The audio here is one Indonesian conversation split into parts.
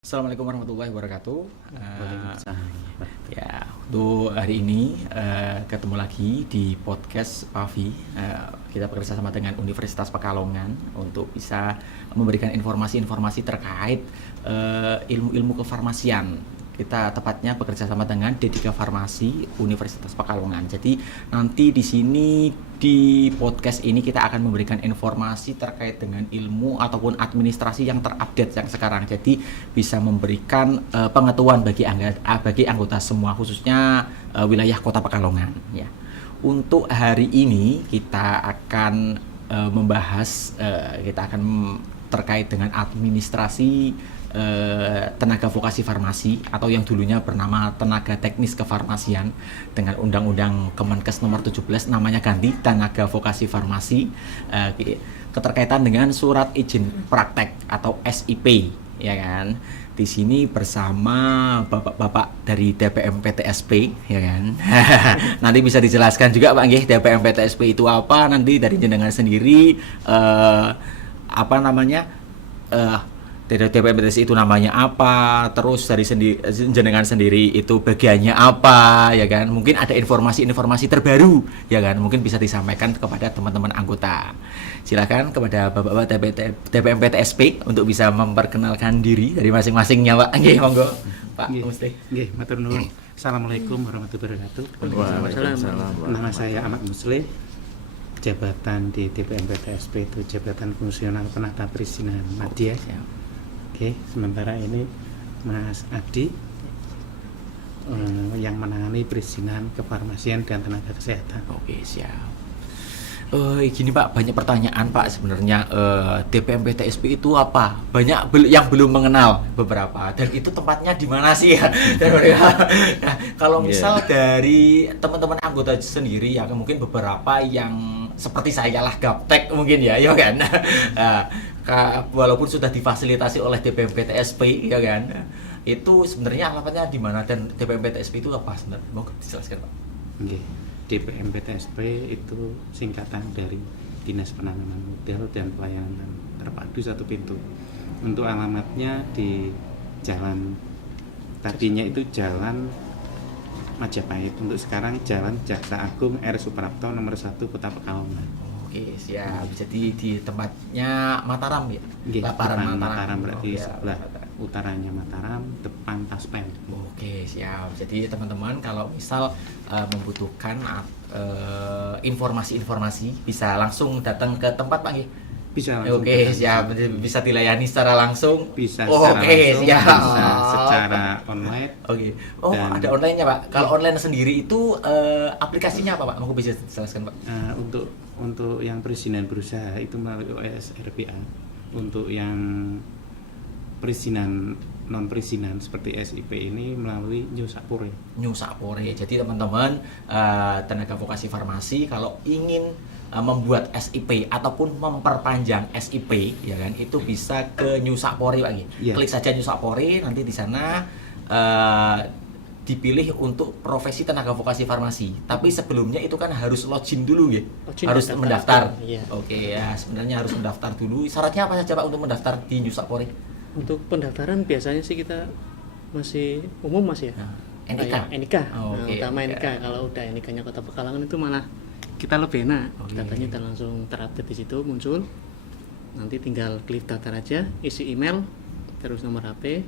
Assalamualaikum warahmatullahi wabarakatuh. Waalaikumsalam. Ya, untuk hari ini ketemu lagi di podcast Pavi. Kita bekerja sama dengan Universitas Pekalongan untuk bisa memberikan informasi-informasi terkait ilmu-ilmu kefarmasian. Kita tepatnya bekerja sama dengan D3 Farmasi Universitas Pekalongan. Jadi nanti di sini di podcast ini kita akan memberikan informasi terkait dengan ilmu ataupun administrasi yang terupdate yang sekarang. Jadi bisa memberikan pengetahuan bagi anggota semua, khususnya wilayah Kota Pekalongan. Ya. Untuk hari ini kita akan membahas terkait dengan administrasi tenaga vokasi farmasi atau yang dulunya bernama tenaga teknis kefarmasian dengan Undang-Undang Kemenkes nomor 17 namanya ganti tenaga vokasi farmasi, keterkaitan dengan surat izin praktek atau SIP, ya kan. Di sini bersama bapak-bapak dari DPM PTSP, ya kan. Nanti bisa dijelaskan juga Pak nggih DPM PTSP itu apa, nanti dari jenengan sendiri dari DPM PTSP itu namanya apa, terus dari jenengan sendiri itu bagiannya apa, ya kan. Mungkin ada informasi-informasi terbaru, ya kan, mungkin bisa disampaikan kepada teman-teman anggota. Silakan kepada bapak-bapak DPM PTSP untuk bisa memperkenalkan diri dari masing-masingnya, Pak. Nggih, monggo, Pak Musli. Nggih, matur nuwun. Assalamualaikum warahmatullahi wabarakatuh. Waalaikumsalam. Nama saya Ahmad Musli. Jabatan di DPM PTSP itu Jabatan Fungsional Penata Perizinan Madya. Oke, sementara ini Mas Adi yang menangani perizinan kefarmasian dan tenaga kesehatan. Oke, siap. Gini Pak, banyak pertanyaan Pak sebenarnya. DPM PTSP itu apa? Banyak yang belum mengenal beberapa. Dan itu tempatnya di mana sih ya? Nah, kalau misal dari teman-teman anggota sendiri ya, mungkin beberapa yang seperti saya lah gaptek mungkin ya kan. Walaupun sudah difasilitasi oleh DPM PTSP, ya kan. Itu sebenarnya alamatnya di mana dan DPM PTSP itu apa sebenarnya? Mau dijelaskan Pak? Oke. DPM PTSP itu singkatan dari Dinas Penanaman Modal dan Pelayanan Terpadu Satu Pintu. Untuk alamatnya di tadinya itu Jalan Majapahit, untuk sekarang Jalan Jaksa Agung R. Suprapto nomor 1 Kota Pekalongan. Oke, siap. Jadi di tempatnya Mataram ya? Nggih, depan Mataram berarti ya, sebelah utaranya Mataram, depan Taspen. Oke, siap. Jadi teman-teman kalau misal membutuhkan informasi-informasi bisa langsung datang ke tempat Pak nggih? Bisa langsung. Oke, siap. Bisa dilayani secara langsung. Bisa secara langsung, siap. bisa secara online. Oke. Oh, ada online-nya Pak. Kalau online sendiri itu aplikasinya apa Pak? Mau bisa jelaskan Pak? Untuk yang perizinan berusaha itu melalui OS RPA. Untuk yang perizinan non perizinan seperti SIP ini melalui New Sapore. Jadi teman-teman tenaga vokasi farmasi kalau ingin membuat SIP ataupun memperpanjang SIP, ya kan, itu bisa ke New Sapore Pak. Yeah. Klik saja New Sapore, nanti di sana dipilih untuk profesi tenaga vokasi farmasi. Tapi sebelumnya itu kan harus login dulu ya. Harus mendaftar. Iya. Oke, ya sebenarnya harus mendaftar dulu. Syaratnya apa saja Pak untuk mendaftar di New Sapore? Untuk pendaftaran biasanya sih kita masih umum Mas ya. NIK. NIK. Oh, Nah, oke, utama oke. NIK. Kalau udah NIK-nya Kota Pekalongan itu malah kita lebih enak. Oke. Datanya kita langsung terupdate di situ muncul. Nanti tinggal klik daftar aja, isi email, terus nomor HP.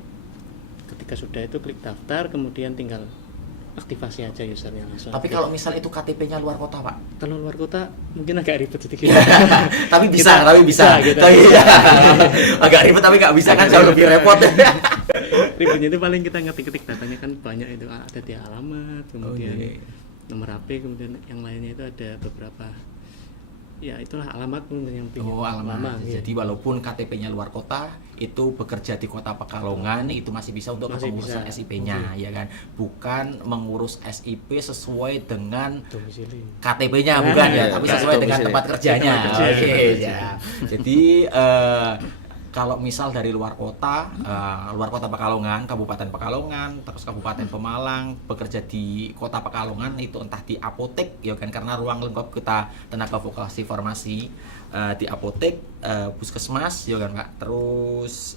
Ketika sudah itu klik daftar, kemudian tinggal aktivasi aja usernya langsung. Tapi kalau misal itu KTP-nya luar kota Pak? kalau luar kota mungkin agak ribet sedikit. tapi bisa gitu. Agak ribet tapi nggak bisa kan, jauh lebih repot. Ribetnya itu paling kita ngetik-ngetik datanya kan banyak itu, ada di alamat, kemudian Oke. nomor HP, kemudian yang lainnya itu ada beberapa, ya itulah alamat yang pengen Alamat. lama, ya. Jadi walaupun KTP-nya luar kota, itu bekerja di Kota Pekalongan itu masih bisa untuk Masih pengurusan bisa. SIP-nya, ya kan. Bukan mengurus SIP sesuai dengan Domisili. KTP-nya Nah, bukan ya, iya, tapi bukan. sesuai dengan Domisili. tempat kerjanya. Tempat kerja. Oke, ya. Jadi kalau misal dari luar kota Pekalongan, Kabupaten Pekalongan, terus Kabupaten Pemalang, bekerja di Kota Pekalongan itu entah di apotek, ya kan, karena ruang lingkup kita tenaga vokasi farmasi di apotek, puskesmas, ya kan Pak. Terus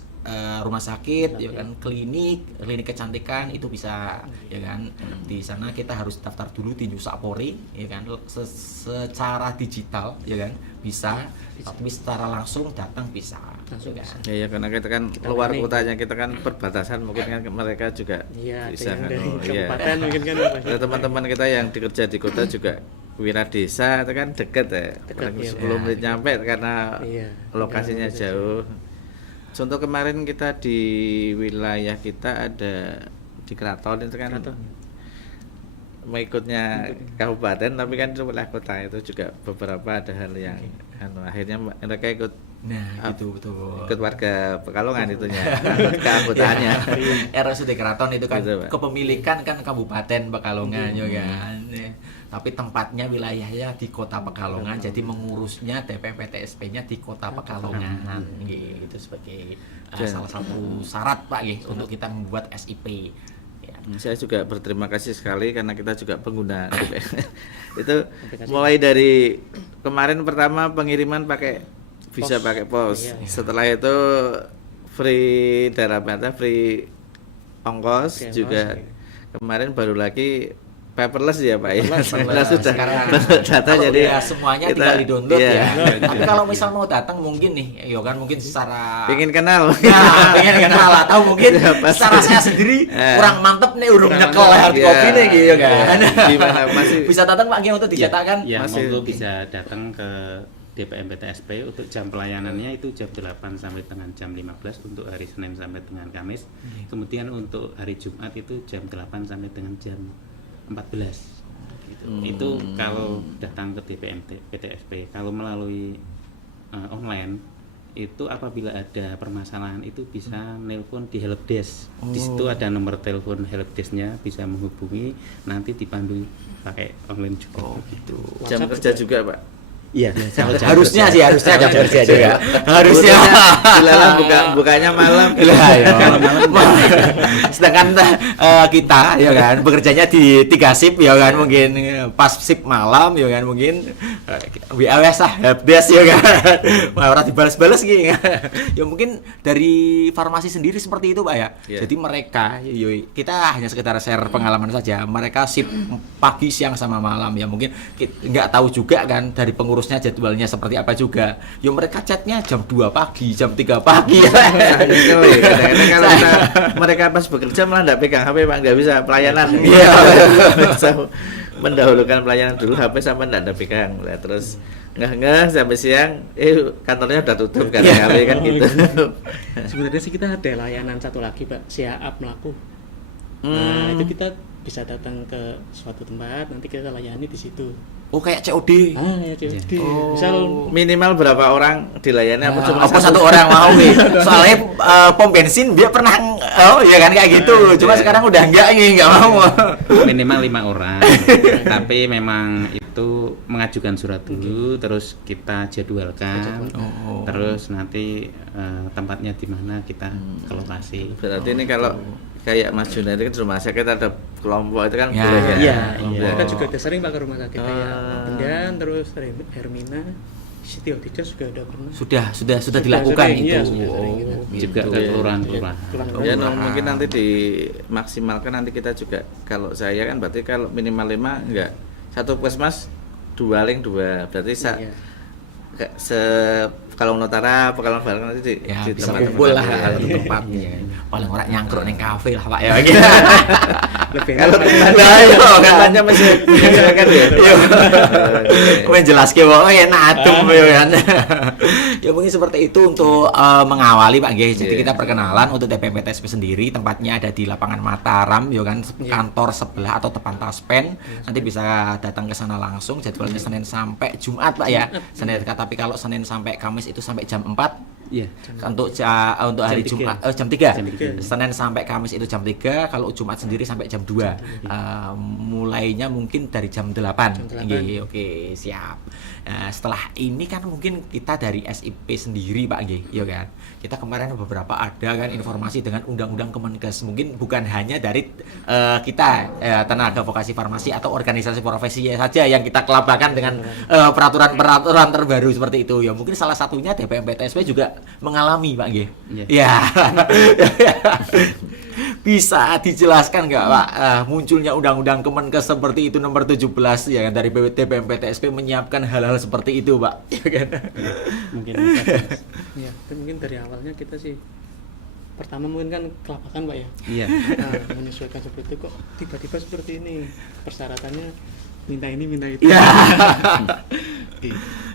rumah sakit, ya kan, klinik kecantikan itu bisa, ya kan. Di sana kita harus daftar dulu di Nusapori, ya kan, secara digital, ya kan, bisa. Tapi secara langsung datang bisa. Langsung ya kan. Ya karena kita kan Kita luar ini. kotanya, kita kan perbatasan, mungkin kan mereka juga Iya, ada bisa yang kan. dari Oh, iya. kabupaten mungkin kan. Ada teman-teman kita yang dikerja di kota juga Wira Desa itu kan deket ya, Dekat, paling iya. 10 menit nyampe karena Iya, lokasinya iya, jauh. Contoh kemarin kita di wilayah kita ada di Keraton itu kan Keraton. mengikutnya kabupaten, tapi kan itu wilayah kota, itu juga beberapa ada hal yang akhirnya mereka ikut Nah, gitu betul. ikut warga Pekalongan itunya keanggotaannya. RSUD Keraton itu kan Betul, Pak. kepemilikan kan Kabupaten Pekalongan, ya kan. Tapi tempatnya wilayahnya di Kota Pekalongan, jadi mengurusnya DPMPTSP-nya di Kota Pekalongan, gitu sebagai salah satu syarat Pak untuk kita membuat SIP. Ya. Saya juga berterima kasih sekali karena kita juga pengguna itu mulai dari kemarin pertama pengiriman bisa pakai pos. Iya. Setelah itu free darah mata, free ongkos Free ongkos, juga. iya. Kemarin baru lagi paperless ya Pak ya. Paperless. Sudah Sekarang data kalau jadi udah semuanya kita- tinggal di-download iya. ya. Tapi kalau misal mau datang mungkin nih, ya kan mungkin secara Pengen kenal. Nah, pengen kenal atau mungkin Ya, pasti. secara saya sendiri kurang mantep nih urung Kurang nyekel mantep, hard iya. copy nih gitu kan. Iya. Gimana, masih- bisa datang Pak untuk dicetakkan? Ya, Masih- monggo bisa datang ke DPMPTSP untuk jam pelayanannya itu jam 8 sampai dengan jam 15 untuk hari Senin sampai dengan Kamis. Kemudian untuk hari Jumat itu jam 8 sampai dengan jam 14. Gitu. Itu kalau datang ke DPMPTSP. Kalau melalui online itu apabila ada permasalahan itu bisa nelpon di helpdesk. Di situ ada nomor telepon helpdesk-nya, bisa menghubungi, nanti dipandu pakai online juga. Oh gitu. Jam kerja juga Pak. Iya, Harusnya sih harusnya jam kerja juga. Harusnya. Dilarang bukanya malam. Lah, ya. Sedangkan kita ya kan bekerjanya di 3 shift ya kan, mungkin pas shift malam ya kan, mungkin WA lah helpdesk ya kan. Wah, ora dibalas-balas gitu. Ya mungkin dari farmasi sendiri seperti itu Pak ya. Iya. Jadi mereka kita hanya sekedar share pengalaman saja. Mereka shift pagi, siang sama malam ya, mungkin nggak tahu juga kan dari pengurusnya jadwalnya seperti apa juga. Ya mereka chatnya jam 2 pagi, jam 3 pagi. Kadang-kadang kalau mereka pas bekerja malah nggak pegang HP Pak, nggak bisa pelayanan. Iya. Bisa mendahulukan pelayanan dulu, HP sampai nggak ada pegang. Nah, terus nggak sampai siang, kantornya udah tutup karena Iya. HP kan gitu. Sebenarnya sih kita ada layanan satu lagi Pak, Siap Melaku. Nah, itu kita bisa datang ke suatu tempat, nanti kita layani di situ. Oh kayak COD. Ya COD. Oh. Misal Minimal berapa orang dilayani apa cuma apa satu orang mau nih? Soalnya pom bensin dia pernah ya kan kayak gitu. Cuma sekarang udah enggak nih, enggak mau. Minimal 5 orang. Tapi memang itu mengajukan surat dulu, terus kita jadwalkan. Oh. Terus nanti tempatnya di mana kita ke lokasi. Berarti ini kalau kayak Mas Junadi di rumah sakit ada kelompok itu kan Ya. boleh ya? Iya, Kelompok. kita juga udah sering pakai rumah sakit kayak Ah. Bendan, terus Hermina, Siti Otika juga udah pernah. Sudah dilakukan sering, itu. iya, sudah sering gitu. Juga ke kelurahan-kelurahan. Ya, Oh, mungkin nanti dimaksimalkan, nanti kita juga kalau saya kan berarti kalau minimal 5 enggak satu puskesmas 2 link 2 berarti Iya. kalau Notara Pekalongan bareng nanti di bisa tempat-tempat kumpul lah ya. kalau tempatnya. Paling orang nyangkruk neng kafe lah Pak ya. Gitu. Lebih Kalau enak. Nah, iya, kan. katanya masih kan ya. Menjelaskan bahwa enak adem ya kan. Ya mungkin seperti itu untuk mengawali Pak Nggih. Jadi Iya. kita perkenalan untuk TPMPTSP sendiri, tempatnya ada di lapangan Mataram ya kan, kantor sebelah atau depan Taspen. Nanti bisa datang ke sana langsung, jadwalnya Senin sampai Jumat Pak ya. Senin, tapi kalau Senin sampai Kamis itu sampai jam 4. Iya. Untuk hari Jam Jumat 3. jam 3. Jam 3. Senin sampai Kamis itu jam 3, kalau Jumat sendiri sampai jam 2. Mulainya mungkin dari jam 8. Jam 8. Nggih, oke, siap. Setelah ini kan mungkin kita dari SIP sendiri Pak nggih, ya kan. Kita kemarin beberapa ada kan informasi dengan Undang-Undang Kemenkes. Mungkin bukan hanya dari kita tenaga vokasi farmasi atau organisasi profesi saja yang kita kelabakan dengan peraturan-peraturan terbaru seperti itu. Ya mungkin salah satunya DPMPTSP juga mengalami Pak nggih. Iya. Ya. Bisa dijelaskan nggak Pak munculnya undang-undang Kemenkes seperti itu nomor 17 ya kan dari DPMPTSP menyiapkan hal-hal seperti itu Pak ya kan? Mungkin Ya, itu mungkin dari awalnya kita sih pertama mungkin kan kelabakan Pak ya. iya. Menyesuaikan seperti itu kok tiba-tiba seperti ini persyaratannya minta ini minta itu. Ya.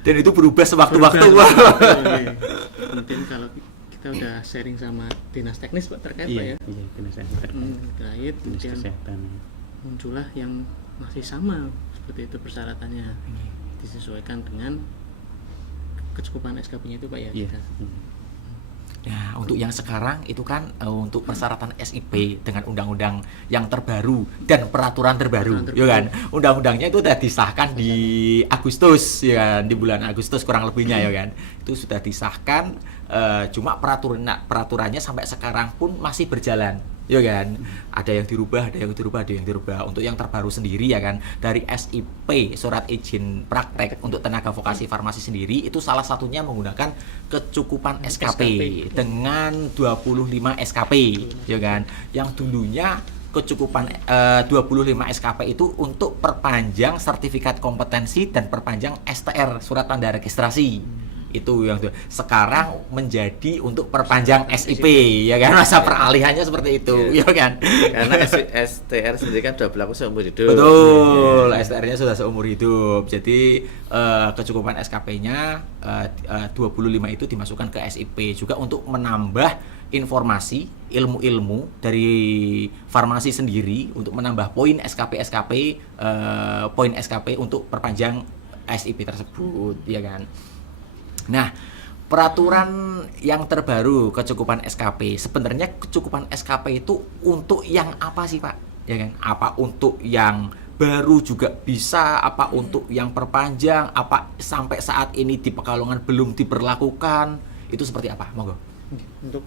Dan itu berubah sewaktu-waktu Pak. Oke. Mungkin kalau kita udah sharing sama dinas teknis Pak terkait Pak ya. Iya, dinas kesehatan. Terkait Dinas kemudian kesehatan. muncullah yang masih sama seperti itu persyaratannya disesuaikan dengan kecukupan SKP-nya itu Pak ya. Iya. Kita. Nah, untuk yang sekarang itu kan untuk persyaratan SIP dengan undang-undang yang terbaru dan peraturan terbaru, ya kan? Undang-undangnya itu sudah disahkan di Agustus, ya kan? Di bulan Agustus kurang lebihnya, ya kan? Itu sudah disahkan, cuma peraturannya sampai sekarang pun masih berjalan, ya kan? Ada yang dirubah, ada yang dirubah, ada yang dirubah. Untuk yang terbaru sendiri, ya kan? Dari SIP, surat izin praktek untuk tenaga vokasi farmasi sendiri, itu salah satunya menggunakan kecukupan SKP. Dengan 25 SKP, ya kan? Yang dulunya kecukupan 25 SKP itu untuk perpanjang sertifikat kompetensi dan perpanjang STR, surat tanda registrasi. Itu yang sekarang menjadi untuk perpanjang SIP, ya kan? Masa peralihannya seperti itu, ya kan? Karena STR sendiri kan sudah berlaku seumur hidup. Betul, STR-nya sudah seumur hidup. Jadi kecukupan SKP-nya 25 itu dimasukkan ke SIP juga untuk menambah informasi, ilmu-ilmu dari farmasi sendiri untuk menambah poin SKP poin SKP untuk perpanjang SIP tersebut, ya kan? Nah, peraturan yang terbaru kecukupan SKP, sebenarnya kecukupan SKP itu untuk yang apa sih Pak? Ya kan? Apa untuk yang baru juga bisa, apa untuk yang perpanjang, apa sampai saat ini di Pekalongan belum diberlakukan, itu seperti apa? Monggo. Untuk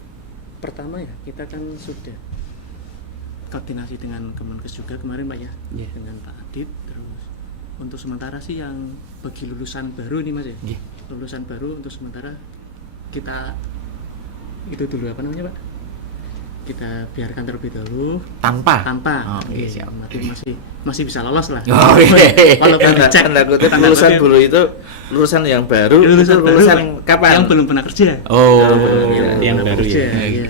pertama ya, kita kan sudah koordinasi dengan Kemenkes juga kemarin Pak ya, dengan Pak Adit. Terus untuk sementara sih yang bagi lulusan baru nih Mas ya, lulusan baru untuk sementara kita itu dulu apa namanya Pak, kita biarkan terlebih dahulu Tanpa. Oke, siap. masih bisa lolos lah. Kalau tanda kutip lulusan baru itu lulusan yang baru, lulusan kapan? Yang belum pernah kerja. Yang baru ya. Iya.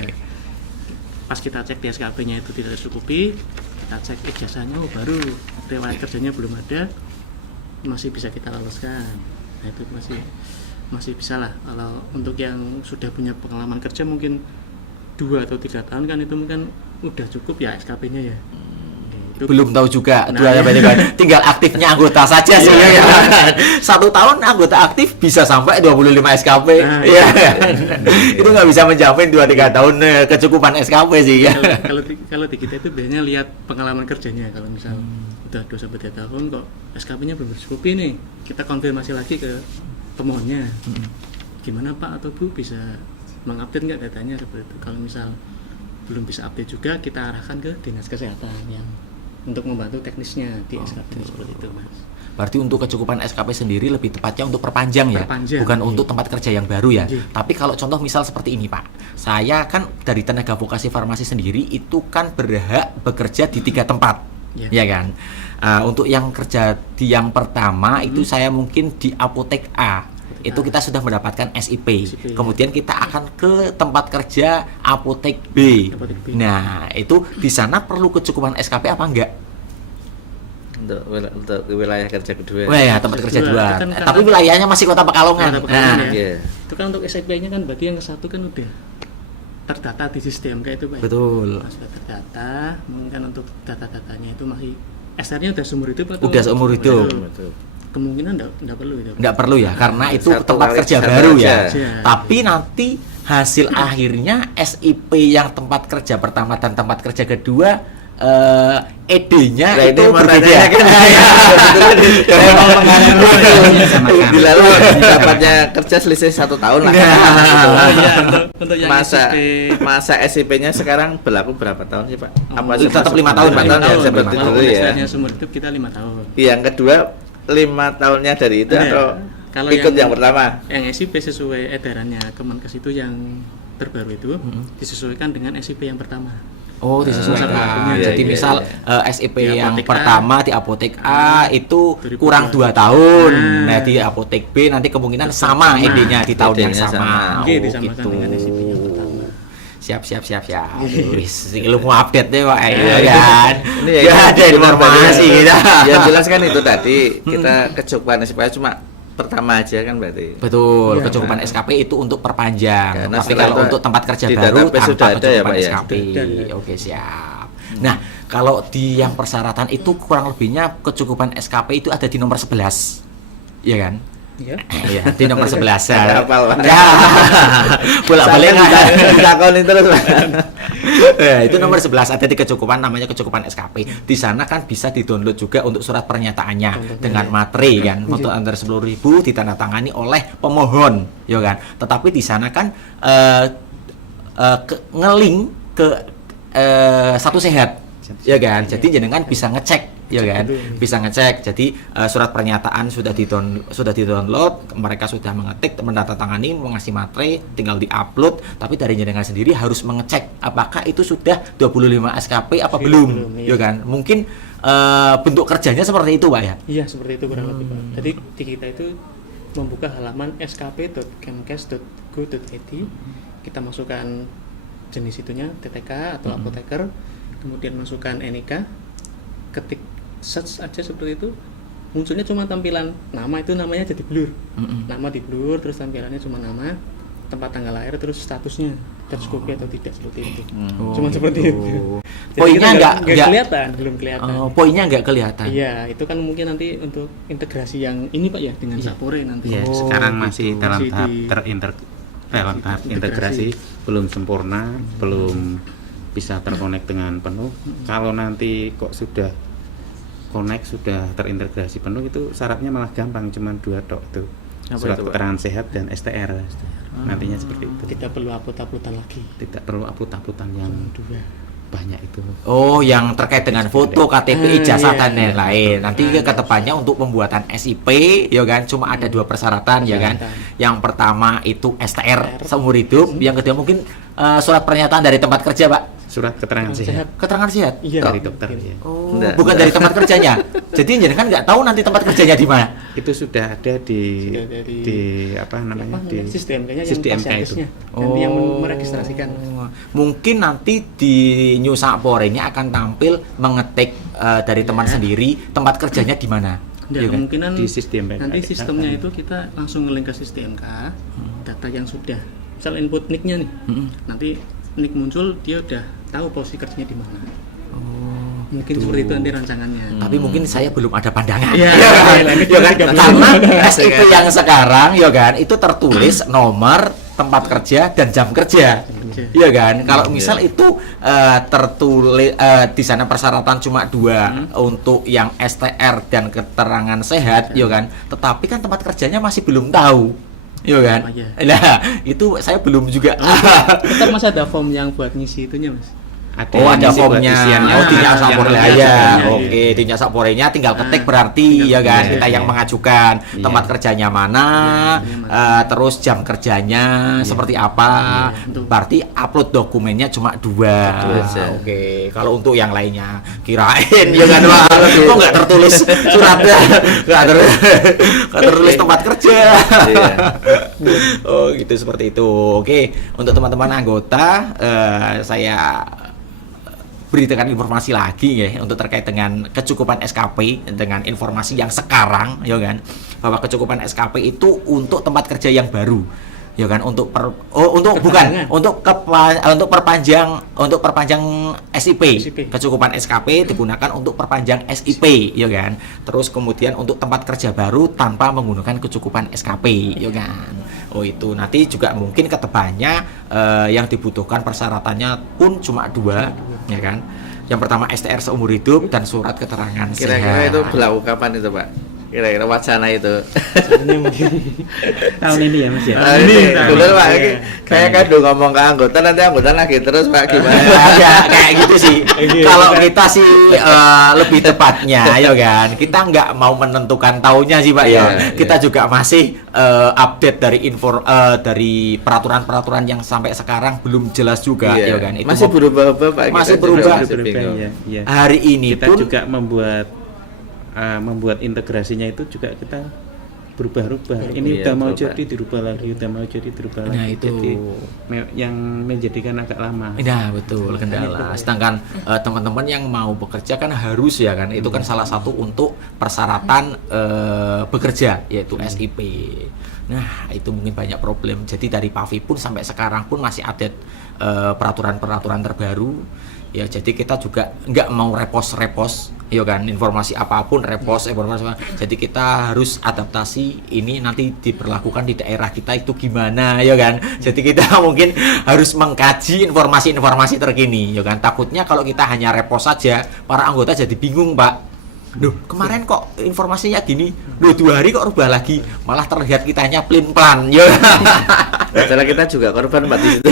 Pas kita cek di SKP-nya itu tidak tercukupi, kita cek ijazahnya baru, riwayat kerjanya belum ada, masih bisa kita loloskan. Nah, itu masih bisa lah. Kalau untuk yang sudah punya pengalaman kerja mungkin 2 atau 3 tahun kan itu mungkin udah cukup ya SKP-nya ya. Itu Belum tahu juga, Nah, tinggal aktifnya anggota saja sih, ya kan? 1 tahun anggota aktif bisa sampai 25 SKP, Nah, ya kan? Itu nggak bisa menjamin 2-3 tahun kecukupan SKP sih, ya. Kalau di kita itu biasanya lihat pengalaman kerjanya. Kalau misal udah 2-3 tahun kok SKP-nya belum tercukupi nih, kita konfirmasi lagi ke pemohonnya. Gimana Pak atau Bu bisa mengupdate nggak datanya seperti itu. Kalau misal belum bisa update juga, kita arahkan ke dinas kesehatan yang untuk membantu teknisnya di SKP seperti itu Mas. Berarti untuk kecukupan SKP sendiri lebih tepatnya untuk perpanjang ya, bukan iya. untuk tempat kerja yang baru ya. Iya. Tapi kalau contoh misal seperti ini Pak, saya kan dari tenaga vokasi farmasi sendiri itu kan berhak bekerja di 3 tempat, ya kan. Untuk yang kerja di yang pertama itu saya mungkin di apotek A. Itu kita sudah mendapatkan SIP. Kemudian kita akan ke tempat kerja apotek B. Nah, itu di sana perlu kecukupan SKP apa enggak? Untuk wilayah kerja kedua. Wah, ya, tempat kerja kedua. Kan Tapi wilayahnya masih Kota Pekalongan. Pekalongan, ya. Itu kan untuk SIP-nya kan berarti yang satu kan udah terdata di sistem kayak itu Pak. Betul. Sudah terdata, mungkin kan untuk data-datanya itu masih SR-nya udah seumur hidup atau? Udah seumur hidup. Kemungkinan enggak perlu itu. Enggak perlu ya, karena itu Satu tempat kali kerja satu baru ya. aja. Tapi nanti hasil akhirnya SIP yang tempat kerja pertama dan tempat kerja kedua ED-nya Nah, itu ini mau berbeda. tanya kan. Bila lu dapatnya kerja selisih 1 tahun lah. Untuk yang Masa SIP-nya sekarang berlaku berapa tahun sih Pak? Apa Tetap masuk 5 tahun, 5 tahun ya seperti dulu ya. SR-nya seumur hidup kita 5 tahun. Yang kedua 5 tahunnya dari itu Ada. atau Kalau ikut yang pertama. Yang SIP sesuai edarannya Kemenkes itu yang terbaru itu disesuaikan dengan SIP yang pertama. Oh, disesuaikan. Iya, Jadi iya, misal iya. SIP Di yang apotek pertama di apotek A itu 2002. kurang 2 tahun. Nah. Nah, di apotek B nanti kemungkinan sama ND-nya di tahun yang ND-nya sama. sama. Oke, disamakan dengan SIP yang pertama. Siap. Wis, ilmu update deh Pak ya kan. Ini Ya ada informasi kita. Yang jelas kan itu tadi kita kecukupan SIP cuma pertama aja kan berarti. Betul, Iya. kecukupan SKP itu untuk perpanjang. Karena Tapi setelah kalau itu untuk tempat kerja di baru database tanpa sudah ada ya, kecukupan Pak, ya? SKP. Sudah ada. Oke, siap. Nah, kalau di yang persyaratan itu kurang lebihnya kecukupan SKP itu ada di nomor 11. Iya kan? Iya. Iya, di nomor 11. Nggak hafal, Pak. Ya. Bolak-balik ditakoni terus, Pak. Ya, itu nomor 11 ada di kecukupan, namanya kecukupan SKP. Di sana kan bisa di-download juga untuk surat pernyataannya dengan materi kan, untuk antara 10.000 ditandatangani oleh pemohon, ya kan. Tetapi di sana kan ngeling ke Satu Sehat, ya kan. Jadi jenengan bisa ngecek, ya kan, bisa ngecek. Jadi surat pernyataan sudah di-download, mereka sudah mengetik, menandatangani, mengasih materi, tinggal di-upload. Tapi dari jenengan sendiri harus mengecek apakah itu sudah 25 SKP apa belum, ya kan. Mungkin bentuk kerjanya seperti itu, Pak ya. Iya, seperti itu kurang lebih, Pak. Jadi di kita itu membuka halaman skp.kemkes.go.id, kita masukkan jenis itunya TTK atau apoteker, kemudian masukkan NIK, ketik search aja seperti itu, munculnya cuma tampilan nama, itu namanya jadi blur. Nama di blur, terus tampilannya cuma nama, tempat tanggal lahir, terus statusnya tercukupi atau tidak, seperti itu. Cuma seperti itu. Jadi Poinnya kita nggak kelihatan, belum kelihatan. Poinnya nggak kelihatan. Iya, itu kan mungkin nanti untuk integrasi yang ini Pak ya dengan Sapore nanti. Ya, sekarang masih gitu. dalam Masih tahap di- dalam tahap integrasi, belum sempurna, belum bisa terkonek dengan penuh. Kalau nanti kok sudah connect, sudah terintegrasi penuh, itu syaratnya malah gampang, cuma 2 tok itu. Apa Surat itu, Pak? keterangan sehat dan STR. Nantinya seperti itu. Tidak perlu upload-uploadan lagi. Tidak perlu upload-uploadan yang banyak itu. Oh, yang terkait dengan foto, KTP, ijazah dan Iya. lain-lain. Nanti ke depannya untuk pembuatan SIP, ya kan, cuma ada 2 persyaratan, ya kan. Yang pertama itu STR seumur hidup, yang kedua mungkin surat pernyataan dari tempat kerja, Pak. Surat keterangan sehat Keterangan sehat. Iya. dari dokter ya. Oh, Enggak. bukan dari tempat kerjanya. Jadi jenengan nggak tahu nanti tempat kerjanya di mana. Itu sudah ada di Sudah ada di apa namanya? Apa di namanya? Sistem kayaknya sistem yang MK itu. pasienkesnya dan yang meregistrasikan. Mungkin nanti di New Sapore ini akan tampil mengetik dari teman sendiri tempat kerjanya di mana. Ya, Iya kan? kemungkinan Di sistem MK. nanti sistemnya itu kita langsung nge-link ke sistem MK, data yang sudah, misal input nick-nya nih, nanti nick muncul, dia udah tahu posisi kerjanya di mana. Mungkin seperti itu nanti rancangannya. Tapi mungkin saya belum ada pandangan. Iya, Ya kan? ini Ya kan? juga belum Karena ada. SIP yang sekarang, ya kan, itu tertulis nomor tempat kerja dan jam kerja. Iya kan? Kalau misal itu tertulis di sana persyaratan cuma 2 untuk yang STR dan keterangan sehat, ya kan? Tetapi kan tempat kerjanya masih belum tahu. Iya kan? Oh, iya. Nah, itu saya belum juga. Tetap masih ada form yang buat ngisi itunya, Mas. Oh, ada ngisi buat formnya. isiannya. Oh, di Nya Sapore Yang ya. Iya. Oke, di Nya Saporenya tinggal ketik berarti ya kan. Kita yang mengajukan tempat kerjanya mana, terus jam kerjanya seperti apa. Berarti upload dokumennya cuma 2. aja. Oke, kalau untuk yang lainnya kirain ya kan Pak. Kok nggak tertulis suratnya? Nggak tertulis tempat kerja. Iya. Oh, gitu seperti itu. Oke, untuk teman-teman anggota saya beritakan informasi lagi ya untuk terkait dengan kecukupan SKP dengan informasi yang sekarang ya kan, bahwa kecukupan SKP itu untuk tempat kerja yang baru ya kan, untuk perpanjang SIP. Kecukupan SKP digunakan untuk perpanjang SIP ya kan. Terus kemudian untuk tempat kerja baru tanpa menggunakan kecukupan SKP ya kan. Oh, itu nanti juga mungkin kedepannya yang dibutuhkan persyaratannya pun cuma 2 ya kan. Yang pertama STR seumur hidup dan surat keterangan Kira-kira sehat. itu berlaku kapan itu, Pak? kira-kira wacana itu. Soalnya mungkin Tahun ini ya Mas ya. Ini bener Pak, Iya. ini kayak kan ngomong ke anggota, nanti anggota lagi terus Pak gimana? Ya, kayak gitu sih. Kalau kita sih lebih tepatnya ya kan, kita nggak mau menentukan tahunnya sih Pak ya. Iya, Kita juga masih update dari peraturan-peraturan yang sampai sekarang belum jelas juga Iya. ya kan. Itu Masih berubah-ubah Pak. Masih kita berubah. juga masih bingung. Ya. hari ini Kita pun juga membuat integrasinya itu juga kita berubah-ubah. Ini Iya, udah mau berubah. jadi dirubah lagi, udah mau jadi dirubah Nah, lagi. itu. Jadi yang menjadikan agak lama. nah betul kendala. Sedangkan teman-teman yang mau bekerja kan harus ya kan, itu kan salah satu untuk persyaratan bekerja yaitu SIP. Nah itu mungkin banyak problem. Jadi dari PAVI pun sampai sekarang pun masih ada peraturan-peraturan terbaru. Ya jadi kita juga nggak mau repos-repos, ya kan, informasi apapun repos, informasi. Jadi kita harus adaptasi ini nanti diberlakukan di daerah kita itu gimana, ya kan. Jadi kita mungkin harus mengkaji informasi-informasi terkini, ya kan. Takutnya kalau kita hanya repos saja, para anggota jadi bingung, Pak. Duh, kemarin kok informasinya gini, 2 hari kok rubah lagi, malah terlihat kitanya plin-plan, ya. Padahal kita juga korban Pak di situ.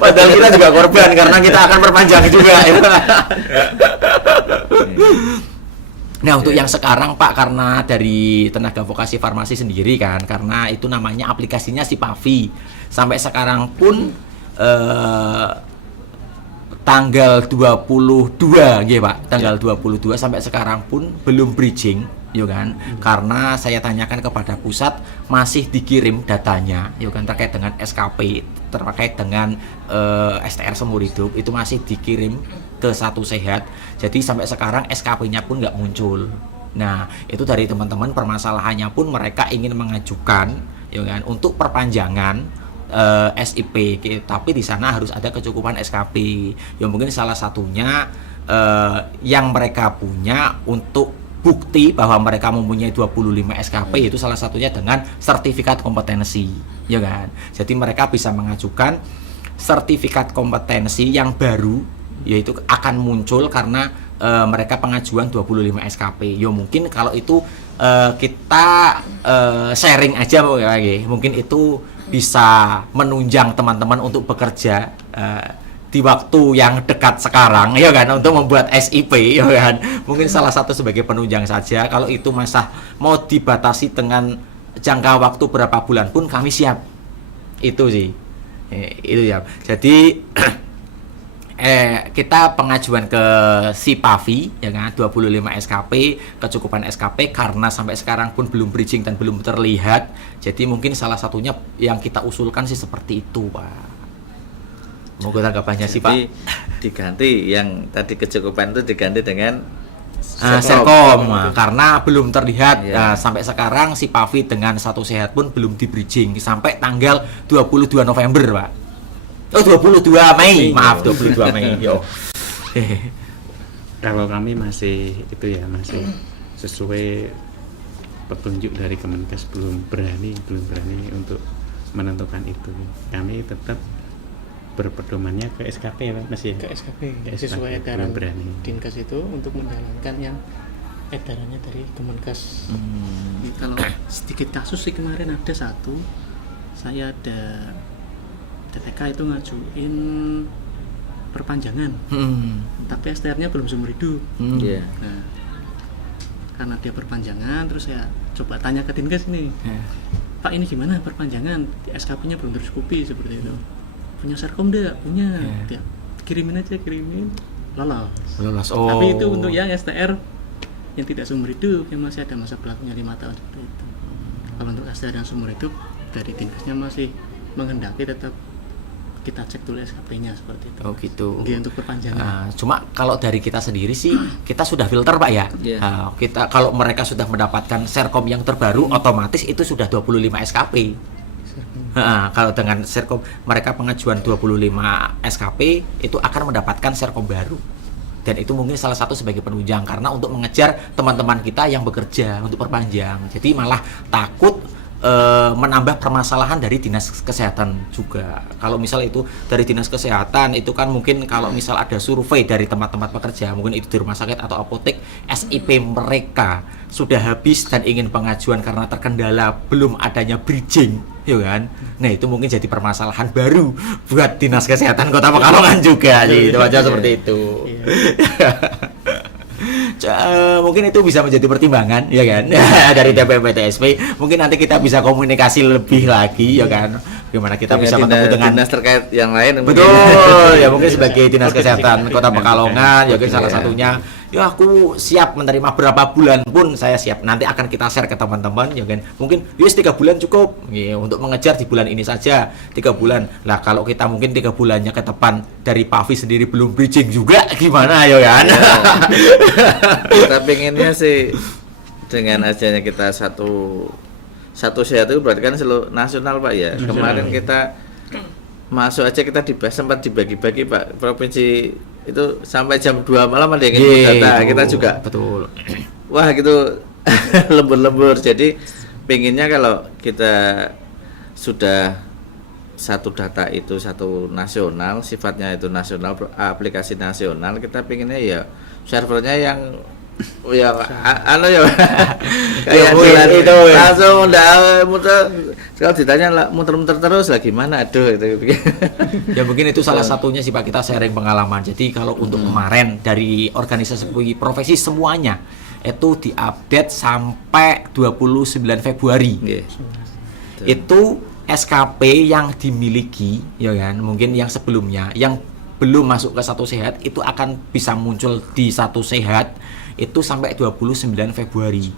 Padahal kita juga korban karena kita akan perpanjang juga. Ya. Nah untuk yang sekarang Pak, karena dari tenaga vokasi farmasi sendiri kan, karena itu namanya aplikasinya si PAVI, sampai sekarang pun tanggal 22 ya Pak, tanggal 22 sampai sekarang pun belum bridging, ya kan? Karena saya tanyakan kepada pusat masih dikirim datanya, ya kan, terkait dengan SKP, terkait dengan STR seumur hidup itu masih dikirim ke Satu Sehat. Jadi sampai sekarang SKP-nya pun nggak muncul. Nah, itu dari teman-teman permasalahannya pun mereka ingin mengajukan, ya kan, untuk perpanjangan SIP, tapi di sana harus ada kecukupan SKP. Ya mungkin salah satunya yang mereka punya untuk bukti bahwa mereka mempunyai 25 SKP itu salah satunya dengan sertifikat kompetensi, ya kan. Jadi mereka bisa mengajukan sertifikat kompetensi yang baru, yaitu akan muncul karena mereka pengajuan 25 SKP. Ya mungkin kalau itu kita sharing aja mungkin itu bisa menunjang teman-teman untuk bekerja di waktu yang dekat sekarang, ya kan, untuk membuat SIP, ya kan. Mungkin salah satu sebagai penunjang saja. Kalau itu masa mau dibatasi dengan jangka waktu berapa bulan pun kami siap. Itu sih. Itu ya. Jadi kita pengajuan ke si PAVI, ya kan, 25 SKP, kecukupan SKP karena sampai sekarang pun belum bridging dan belum terlihat. Jadi mungkin salah satunya yang kita usulkan sih seperti itu, Pak. Mau tanggapannya sih, Pak? Jadi diganti yang tadi kecukupan itu diganti dengan Serkom, karena belum terlihat. Ya. Sampai sekarang si PAVI dengan Satu Sehat pun belum di bridging sampai tanggal 22 November, Pak. Oh, 22 Mei. Maaf, 22 Mei. Yo. Kalau kami masih itu ya, masih sesuai petunjuk dari Kemenkes, belum berani untuk menentukan itu. Kami tetap berpedomannya ke SKP Pak, Mas ya. ke SKP Ke sesuai SKP, edaran belum berani. Dinkes itu untuk menjalankan yang edarannya dari Kemenkes. Jadi kalau sedikit kasus sih kemarin ada satu, saya ada TTK itu ngajuin perpanjangan, tapi STR-nya belum seumur hidup. Iya. Nah, karena dia perpanjangan, terus saya coba tanya ke Dinkes nih, Pak ini gimana perpanjangan? SKP-nya belum tercukupi seperti itu. Punya Serkom enggak? Punya. Dia kirimin aja, lolos. Oh. Tapi itu untuk yang STR yang tidak seumur hidup, yang masih ada masa berlakunya 5 tahun seperti itu. Kalau untuk STR yang seumur hidup, dari Dinkesnya masih menghendaki tetap kita cek dulu SKP-nya seperti itu. Oh gitu. Dia untuk perpanjangan. Cuma kalau dari kita sendiri sih kita sudah filter, Pak ya. Yeah. Kita kalau mereka sudah mendapatkan Serkom yang terbaru, otomatis itu sudah 25 SKP. Kalau dengan Serkom mereka pengajuan 25 SKP itu akan mendapatkan Serkom baru. Dan itu mungkin salah satu sebagai penunjang karena untuk mengejar teman-teman kita yang bekerja untuk perpanjang. Jadi malah takut menambah permasalahan dari dinas kesehatan juga. Kalau misal itu dari dinas kesehatan itu kan mungkin kalau misal ada survei dari tempat-tempat pekerja, mungkin itu di rumah sakit atau apotek, SIP mereka sudah habis dan ingin pengajuan karena terkendala belum adanya bridging, ya kan? Nah itu mungkin jadi permasalahan baru buat dinas kesehatan Kota Pekalongan juga, gitu aja seperti itu. Mungkin itu bisa menjadi pertimbangan, ya kan? Dari DPMPTSP. Mungkin nanti kita bisa komunikasi lebih lagi, ya kan? Gimana kita bisa ketemu dengan dinas terkait yang lain. Betul, ya mungkin sebagai dinas kesehatan Kota Pekalongan, ya mungkin salah satunya. Ya aku siap menerima berapa bulan pun saya siap. Nanti akan kita share ke teman-teman, ya kan? Mungkin 3 bulan cukup, ya, untuk mengejar di bulan ini saja 3 bulan. Lah kalau kita mungkin 3 bulannya ke depan dari Pak Afi sendiri belum bridging juga, gimana ya kan? Kita pengennya sih dengan adanya kita satu sehat itu berarti kan seluruh nasional Pak ya. Kemarin kita masuk aja kita sempat dibagi-bagi Pak, provinsi itu sampai jam 2 malam ada yang ingin data, kita juga betul. Wah gitu lembur-lembur. Jadi pengennya kalau kita sudah satu data itu satu nasional, sifatnya itu nasional, aplikasi nasional, kita pengennya ya servernya yang ya kayak jalan itu langsung udah muter. Kalau ditanya lah muter-muter terus lah gimana, aduh gitu. Ya mungkin itu salah satunya sih Pak, kita sharing pengalaman. Jadi kalau untuk kemarin dari organisasi profesi semuanya itu diupdate sampai 29 Februari. Itu SKP yang dimiliki, ya kan, mungkin yang sebelumnya yang belum masuk ke Satu Sehat itu akan bisa muncul di Satu Sehat itu sampai 29 Februari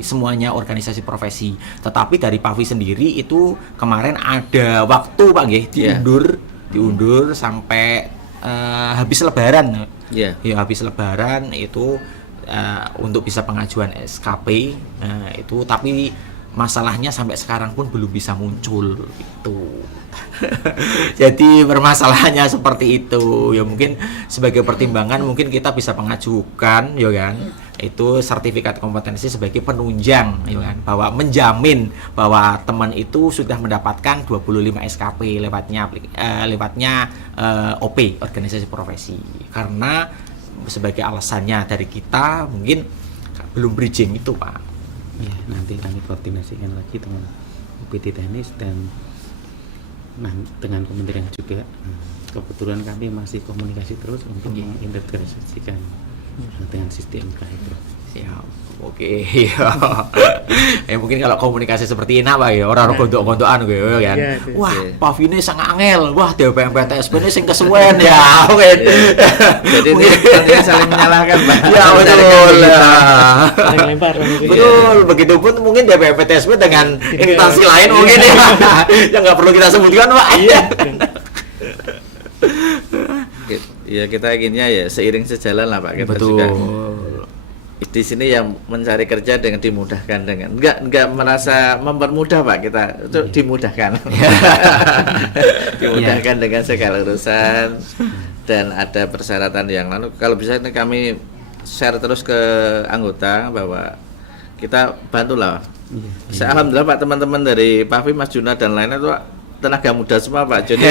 semuanya organisasi profesi. Tetapi dari Pak Afi sendiri itu kemarin ada waktu Pak nggih diundur sampai habis lebaran. Ya habis lebaran itu untuk bisa pengajuan SKP itu, tapi masalahnya sampai sekarang pun belum bisa muncul itu. Jadi permasalahannya seperti itu. Ya mungkin sebagai pertimbangan mungkin kita bisa mengajukan, ya kan, itu sertifikat kompetensi sebagai penunjang, ya kan, bahwa menjamin bahwa teman itu sudah mendapatkan 25 SKP lewatnya OP, organisasi profesi. Karena sebagai alasannya dari kita mungkin belum bridging itu Pak. Ya, nanti kami koordinasikan lagi dengan UPT teknis dan dengan kementerian juga. Kebetulan kami masih komunikasi terus untuk mengintegrasikan dengan sistem itu. Siap. Oke. Mungkin kalau komunikasi seperti ini Pak ya, orang gontok-gontokan gitu kan. Wah, Pak Afi ini sangat angel. Wah, DPMPTSP ini sing kesuwen ya. Jadi ini saling menyalahkan Pak. Ya betul. Saling lempar. Betul, begitupun mungkin DPMPTSP dengan instansi lain mungkin ya. Yang nggak perlu kita sebutkan Pak. Ya kita inginnya ya seiring sejalan lah Pak. Kita betul. Juga di sini yang mencari kerja dengan dimudahkan, dengan enggak merasa mempermudah Pak, kita itu dimudahkan. Dimudahkan dengan segala urusan dan ada persyaratan yang lalu kalau bisa ini kami share terus ke anggota bahwa kita bantulah. Alhamdulillah Pak, teman-teman dari Pak Afi, Mas Juna dan lainnya itu tenaga muda semua Pak. Jadi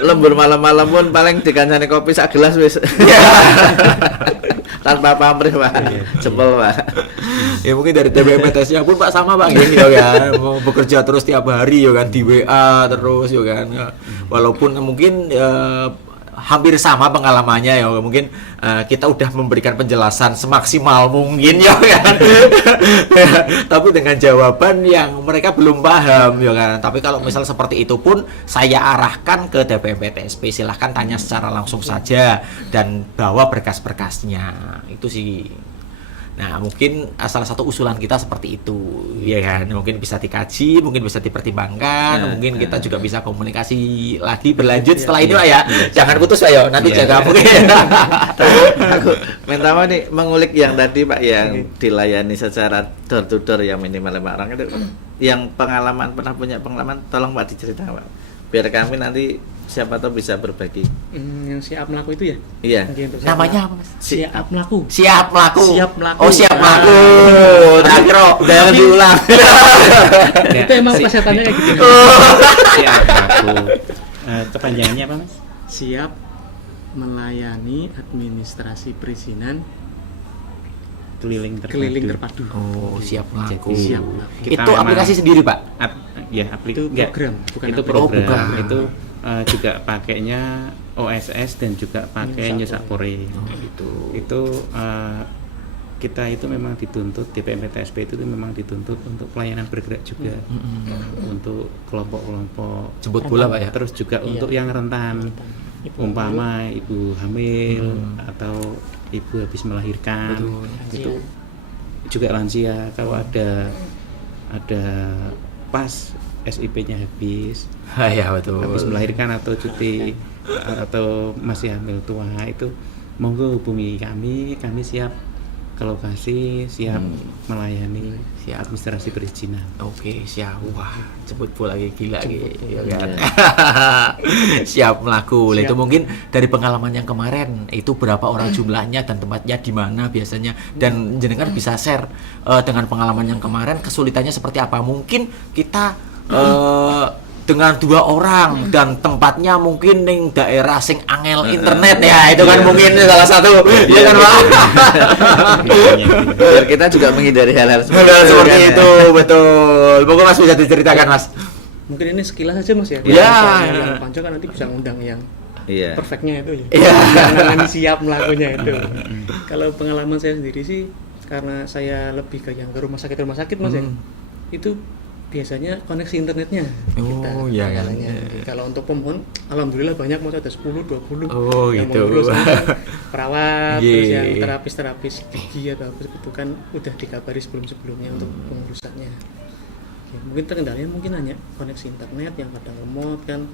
lembur malam-malam pun paling dikancani kopi sak gelas wis. Tanpa pamrih Pak, jempol Pak. Ya mungkin dari TBMPTS-nya pun Pak sama Pak ya kan, mau bekerja terus tiap hari ya kan, di WA terus ya kan. Walaupun mungkin hampir sama pengalamannya ya, mungkin kita udah memberikan penjelasan semaksimal mungkin ya kan. Tapi dengan jawaban yang mereka belum paham ya kan. Tapi kalau misal seperti itu pun saya arahkan ke DPMPTSP, silahkan tanya secara langsung saja dan bawa berkas-berkasnya. Itu sih. Nah, mungkin salah satu usulan kita seperti itu, ya kan? Mungkin bisa dikaji, mungkin bisa dipertimbangkan, mungkin kita juga bisa komunikasi lagi berlanjut setelah ini Pak ya. Jangan putus Pak ya, nanti jaga mungkin. Aku minta maaf nih mengulik yang tadi Pak, yang dilayani secara door to door yang minimal 5 orang itu, yang pernah punya pengalaman, tolong Pak diceritakan Pak, biar kami nanti siapa tahu bisa berbagi. Yang siap melaku itu ya? Iya. Mungkin untuk siap Namanya melaku. apa, Mas? Siap melaku. Siap melaku. Siap melaku. Oh, siap Ah. melaku. Nakro. Jangan diulang. Ya, Itu emang plesetannya kayak gitu. siap aku. Kepanjangannya apa Mas? Siap melayani administrasi perizinan Keliling terpadu. keliling terpadu. Oh, siap melaku. Jadi, Siap melaku. kita Itu memang- aplikasi sendiri, Pak? Ya, Itu program, bukan itu aplikasi. program. Oh, bukan. Itu juga pakainya OSS dan juga pakai New New Sapore. Gitu. Itu kita itu memang dituntut DPMPTSP itu memang dituntut untuk pelayanan bergerak juga untuk kelompok-kelompok, Jemput bola, Pak ya? terus juga Iya. untuk yang rentan, Ibu umpama ibu hamil atau ibu habis melahirkan, Betul. itu juga lansia. Kalau ada pas SIP-nya habis Ya, betul. habis melahirkan atau cuti atau masih hamil tua, itu monggo hubungi kami siap ke lokasi, siap melayani Siap. administrasi perizinan. Oke, siap. Wah, jemput bola lagi gila Jemput gitu, bola. ya kan? Siap melaku. Lah, Siap. itu mungkin dari pengalaman yang kemarin itu berapa orang jumlahnya dan tempatnya di mana biasanya, dan jenengan bisa share dengan pengalaman yang kemarin kesulitannya seperti apa. Mungkin kita dengan 2 orang dan tempatnya mungkin ning daerah sing angel internet ya, itu kan mungkin salah satu, ya kan, Pak? Biar kita juga menghindari hal-hal Benar seperti kan, ya. itu, betul. Pokoknya Mas bisa diceritakan, Mas. Mungkin ini sekilas aja Mas ya. Iya. Kalau yang panjang kan nanti bisa ngundang yang Iya. perfectnya itu ya. Iya. Yang siap melakunya itu. Kalau pengalaman saya sendiri sih, karena saya lebih ke yang ke rumah sakit Mas ya. Itu biasanya koneksi internetnya Oh, iya kan. kendalanya. Kalau untuk pemohon, alhamdulillah banyak Mas, ada 10, 20 Oh, yang gitu. mau ngurus. Perawat, terus yang Iya. terapis gigi atau apa itu kan udah dikabari sebelumnya untuk pengurusannya. Ya, mungkin terkendalanya mungkin hanya koneksi internet yang kadang lemot kan,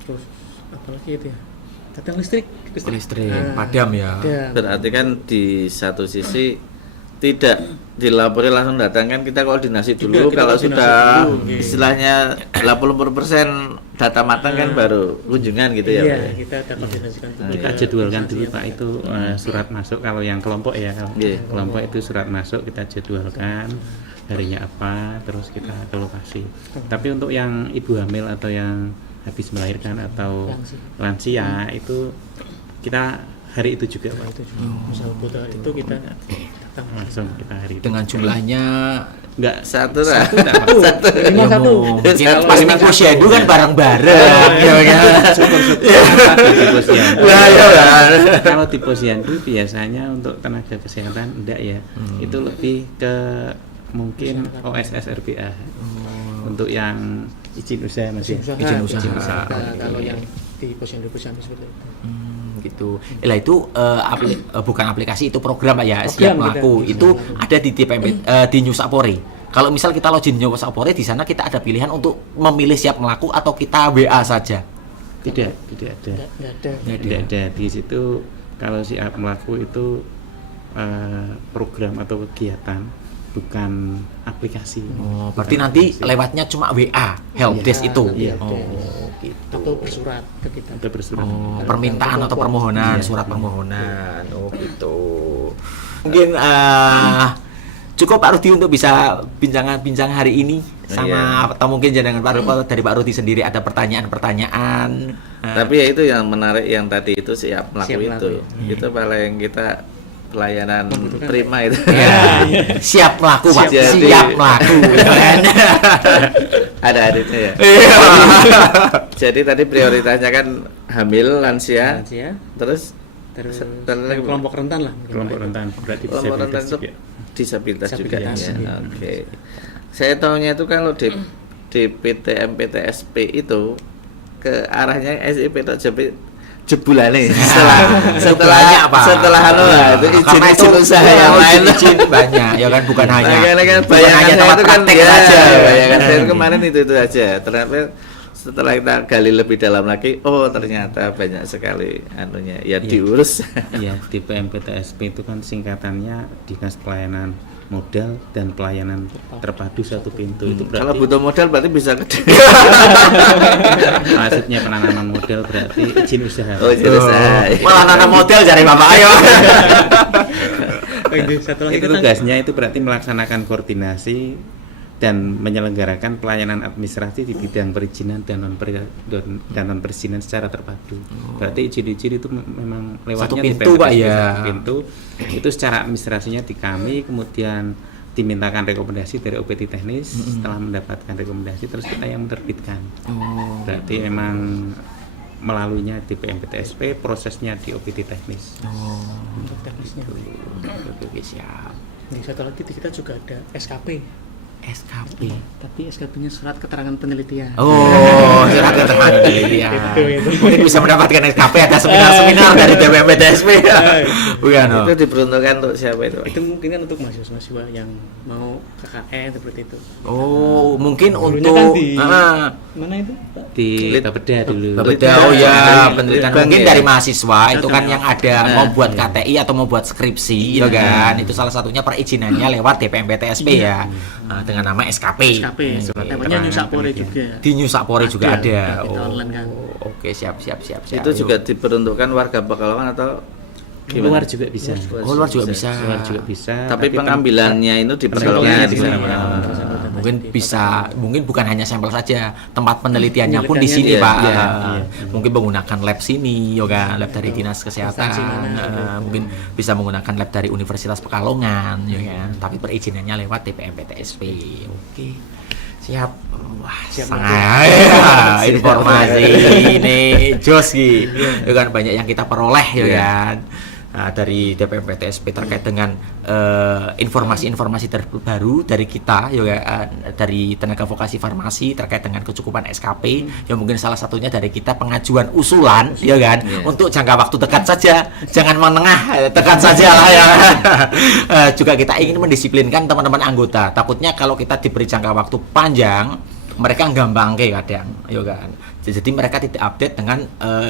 terus apalagi itu ya, kadang listrik Padam ya. padam. Berarti kan di satu sisi tidak dilapori langsung datang, kan kita koordinasi dulu. Kita Kalau koordinasi sudah dulu, iya. istilahnya 80% data matang kan baru kunjungan gitu ya. Iya, Pak ya? kita ada koordinasikan dulu. Kita ya, jadwalkan dulu koordinasi Pak yang itu surat masuk. Kalau yang kelompok ya, kalau Iya. kelompok itu surat masuk kita jadwalkan harinya apa, terus kita ke lokasi. Tapi untuk yang ibu hamil atau yang habis melahirkan atau lansia itu kita hari itu juga Pak. itu juga. Misal butuh hari itu kita datang. Langsung kita hari itu. Dengan jumlahnya Enggak Satu lah. enggak, Pak. Minimal ya, satu. mungkin Satu. pas ning posyandu kan bareng-bareng ya kan. Di posyandu. Lah, ya kan. Kalau di posyandu biasanya untuk tenaga kesehatan enggak ya. Itu lebih ke mungkin OSS RBA. Untuk yang izin usaha Mas ya. Izin usaha. Kalau yang di posyandu seperti itu. Gitu. Lah itu bukan aplikasi, itu program Pak ya, Program siap kita. melaku. Itu ada di DPMP di New Sapore. Kalau misal kita login New Sapore, di sana kita ada pilihan untuk memilih siap melaku atau kita WA saja. Tidak ada. Nggak ada. Tidak ada di situ. Kalau siap melaku itu program atau kegiatan, bukan aplikasi. Oh, berarti nanti lewatnya cuma WA helpdesk itu. iya. Oh, gitu. Atau bersurat ke kita. Ada bersurat. Oh, permintaan atau permohonan, Iya. surat permohonan. Oh, gitu. Mungkin cukup Pak Rudi untuk bisa bincang hari ini sama, atau mungkin jangan dari Pak Rudi sendiri ada pertanyaan-pertanyaan. Tapi ya itu yang menarik yang tadi itu siap melaku Siap itu. melaku. Itu paling kita pelayanan Membutuhkan. prima itu. Ya, siap melaku Pak, Siap. siap melaku. Ada aditnya ya. Iya. Jadi tadi prioritasnya kan hamil, lansia, Lansia, terus terus terus kelompok rentan lah. mungkin, Kelompok Pak. rentan berarti kelompok rentan itu juga. disabilitas juga ya. Disabilitas, iya. Oke. Saya tahunya itu kalau di DPTMPTSP itu ke arahnya SIP itu jebulane Jebulanya apa? setelah itu Karena itu izin usaha yang lain izin banyak ya kan, bukan hanya Makanya kan bukan bayangan hanya saya tempat itu kan praktek ya, saja. bayangan saya itu kemarin itu aja. Ternyata setelah kita gali lebih dalam lagi, oh ternyata banyak sekali anunya ya diurus. Iya, DPMPTSP itu kan singkatannya Dinas Pelayanan Modal dan Pelayanan Terpadu Satu Pintu. Itu Kalau berarti butuh modal berarti bisa gede. maksudnya penanaman modal berarti izin usaha. Oh, izin usaha. Malah nanam model cari bapak ayo. Satu lagi Itu tugasnya itu berarti melaksanakan koordinasi dan menyelenggarakan pelayanan administrasi di bidang perizinan dan non perizinan secara terpadu. Berarti izin-izin itu memang lewatnya Satu di pintu, Pak, PMPTSP, ya. Satu pintu. Itu secara administrasinya di kami, kemudian dimintakan rekomendasi dari OPT teknis. Setelah mendapatkan rekomendasi terus kita yang menerbitkan. Berarti memang melaluinya di PMPTSP, prosesnya di OPT teknis. untuk teknisnya. Oke, siap. Di satu lagi di kita juga ada SKP. SKP. Tapi SKP-nya surat keterangan penelitian. Oh, surat keterangan penelitian. Itu. Mungkin bisa mendapatkan SKP atas seminar-seminar dari DPMPTSP. Bukan, oh. Itu diperuntukkan untuk siapa itu? Itu mungkin kan untuk mahasiswa yang mau KKN seperti itu. Oh, mungkin Gurunya untuk kan di ah, mana itu, Pak? Di Bapeda dulu. Bapeda, oh ya, penelitian Litbang mungkin ya. dari mahasiswa itu kan yang ada mau buat iya. KTI atau mau buat skripsi, ya kan? Itu salah satunya perizinannya lewat DPMPTSP ya, dengan nama SKP. SKP. Oke, Namanya New Sapore penelitian. juga. Di New Sapore juga ada. Kita online kan. Oke, siap. Itu juga diperuntukkan warga Pekalongan atau Luar juga bisa. Oh, luar juga bisa. Luar juga bisa. tapi pengambilannya itu di Pekalongan di sana. Mungkin bisa, mungkin bukan hanya sampel saja, tempat penelitiannya pun di sini, Penelitiannya, Pak. iya. Mungkin menggunakan lab sini, ya kan, lab dari Dinas Kesehatan. Instansi mana, Mungkin bisa menggunakan lab dari Universitas Pekalongan, ya kan. Tapi perizinannya lewat DPMPTSP. Oke. Siap. Wah, sangat informasi ini jos Ki. Ya kan, banyak yang kita peroleh, ya kan. Nah, dari DPMPTSP terkait dengan informasi-informasi terbaru dari kita, ya dari tenaga vokasi farmasi terkait dengan kecukupan SKP, yang mungkin salah satunya dari kita pengajuan usulan, ya kan, untuk jangka waktu dekat saja, jangan menengah, dekat saja lah ya. Juga kita ingin mendisiplinkan teman-teman anggota. Takutnya kalau kita diberi jangka waktu panjang, mereka gampang kadang, ya kan. Jadi mereka tidak update dengan